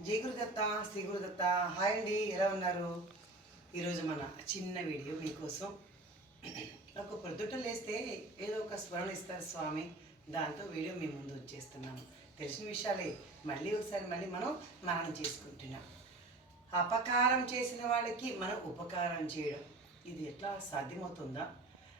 జై గురుదత్త శ్రీ గురుదత్త హాయ్ అండి. ఎలా ఉన్నారు? ఈరోజు మన చిన్న వీడియో మీకోసం. ఒక పొద్దుట లేస్తే ఏదో ఒక స్మరణ ఇస్తారు స్వామి. దాంతో వీడియో మీ ముందు వచ్చేస్తున్నాము తెలిసిన విషయాలే. మళ్ళీ ఒకసారి మళ్ళీ మనం మరణం చేసుకుంటున్నాం. అపకారం చేసిన వాళ్ళకి మనం ఉపకారం చేయడం. ఇది ఎట్లా సాధ్యమవుతుందా?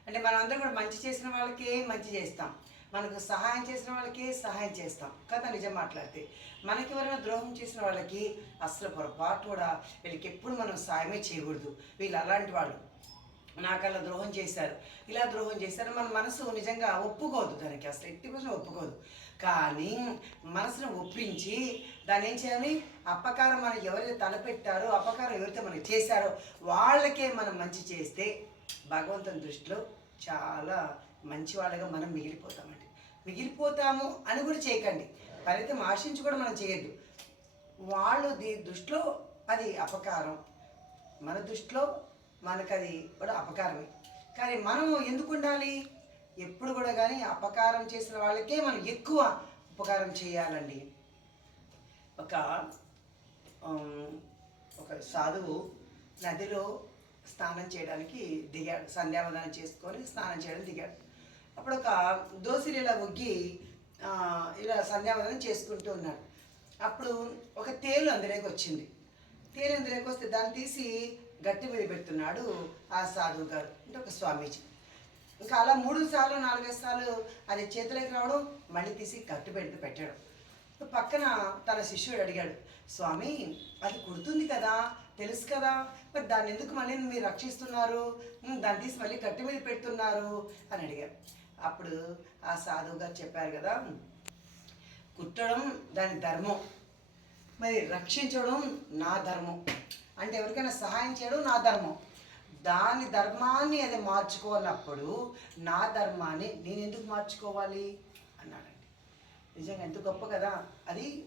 అంటే మనం అందరం కూడా మంచి చేసిన వాళ్ళకే మంచి చేస్తాం. మనకు సహాయం చేసిన వాళ్ళకి సహాయం చేస్తాం. కదా నిజం మాట్లాడితే మనకి ఎవరైనా ద్రోహం చేసిన వాళ్ళకి అసలు పొరపాటు కూడా వీళ్ళకి ఎప్పుడు మనం సాయమే చేయకూడదు. వీళ్ళు అలాంటి వాళ్ళు. నాకల్లా ద్రోహం చేశారు. ఇలా ద్రోహం చేశారు. మన మనసు నిజంగా ఒప్పుకోదు దానికి. అసలు ఎట్టి కోసం ఒప్పుకోదు. కానీ మనసును ఒప్పించి దాన్ని ఏం చేయాలి? అపకారం మనం ఎవరైతే తలపెట్టారో అపకారం ఎవరైతే మనకి చేశారో వాళ్ళకే మనం మంచి చేస్తే భగవంతుని దృష్టిలో చాలా మంచి వాళ్ళగా మనం మిగిలిపోతామండి. మిగిలిపోతాము అని కూడా చేయకండి. ఫలితం ఆశించి కూడా మనం చేయొద్దు. వాళ్ళు దీ దృష్టిలో అది అపకారం. మన దృష్టిలో మనకు అది కూడా అపకారమే. కానీ మనం ఎందుకు ఉండాలి? ఎప్పుడు కూడా కానీ అపకారం చేసిన వాళ్ళకే మనం ఎక్కువ ఉపకారం చేయాలండి. ఒక ఒక సాధువు నదిలో స్నానం చేయడానికి దిగాడు సంధ్యావందనం చేసుకొని స్నానం చేయడం దిగాడు. అప్పుడు ఒక దోసిలు ఇలా ఒగ్గి ఇలా సంధ్యావందనం చేసుకుంటూ ఉన్నాడు. అప్పుడు ఒక తేలు అందులోకి వచ్చింది. తేలు అందులోకి వస్తే దాన్ని తీసి గట్టి మీద పెడుతున్నాడు ఆ సాధువు గారు అంటే ఒక స్వామీజీ. ఇంకా అలా మూడు సార్లు నాలుగైదు సార్లు అది చేతిలోకి రావడం మళ్ళీ తీసి గట్టు పెట్టి పెట్టాడు. పక్కన తన శిష్యుడు అడిగాడు స్వామి అది కుడుతుంది కదా తెలుసు కదా మరి దాన్ని ఎందుకు మళ్ళీ మీరు రక్షిస్తున్నారు? దాన్ని తీసి మళ్ళీ గట్టి మీద పెడుతున్నారు? అని అడిగారు అప్పుడు ఆ సాధువు గారు చెప్పారు కదా కుట్టడం దాని ధర్మం. మరి రక్షించడం నా ధర్మం. అంటే ఎవరికైనా సహాయం చేయడం నా ధర్మం. దాని ధర్మాన్ని అది మార్చుకోనప్పుడు నా ధర్మాన్ని నేను ఎందుకు మార్చుకోవాలి? అన్నాడండి. నిజంగా ఎంత గొప్ప కదా. అది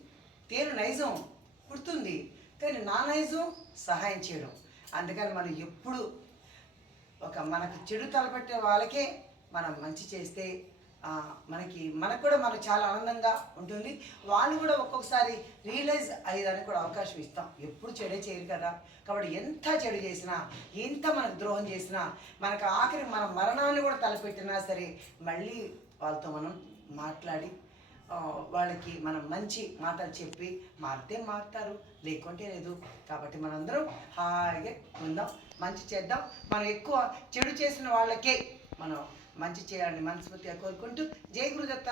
తేను నైజం పుడుతుంది కానీ నా నైజం సహాయం చేయడం. అందుకని మనం ఎప్పుడు ఒక మనకు చెడు తలపెట్టే వాళ్ళకే మనం మంచి చేస్తే మనకి మనకు కూడా మనకు చాలా ఆనందంగా ఉంటుంది. వాళ్ళు కూడా ఒక్కొక్కసారి రియలైజ్ అయ్యేదానికి కూడా అవకాశం ఇస్తాం. ఎప్పుడు చెడే చేయరు కదా. కాబట్టి ఎంత చెడు చేసినా ఎంత మనకు ద్రోహం చేసినా మనకు ఆఖరి మన మరణాన్ని కూడా తలపెట్టినా సరే మళ్ళీ వాళ్ళతో మనం మాట్లాడి వాళ్ళకి మనం మంచి మాటలు చెప్పి మారితే మారుతారు లేకుంటే లేదు. కాబట్టి మనందరం హాయిగా ఉందాం మంచి చేద్దాం. మనం ఎక్కువ చెడు చేసిన వాళ్ళకే మనం మంచి చేయాలని మనస్ఫూర్తిగా కోరుకుంటూ జై గురుదత్త.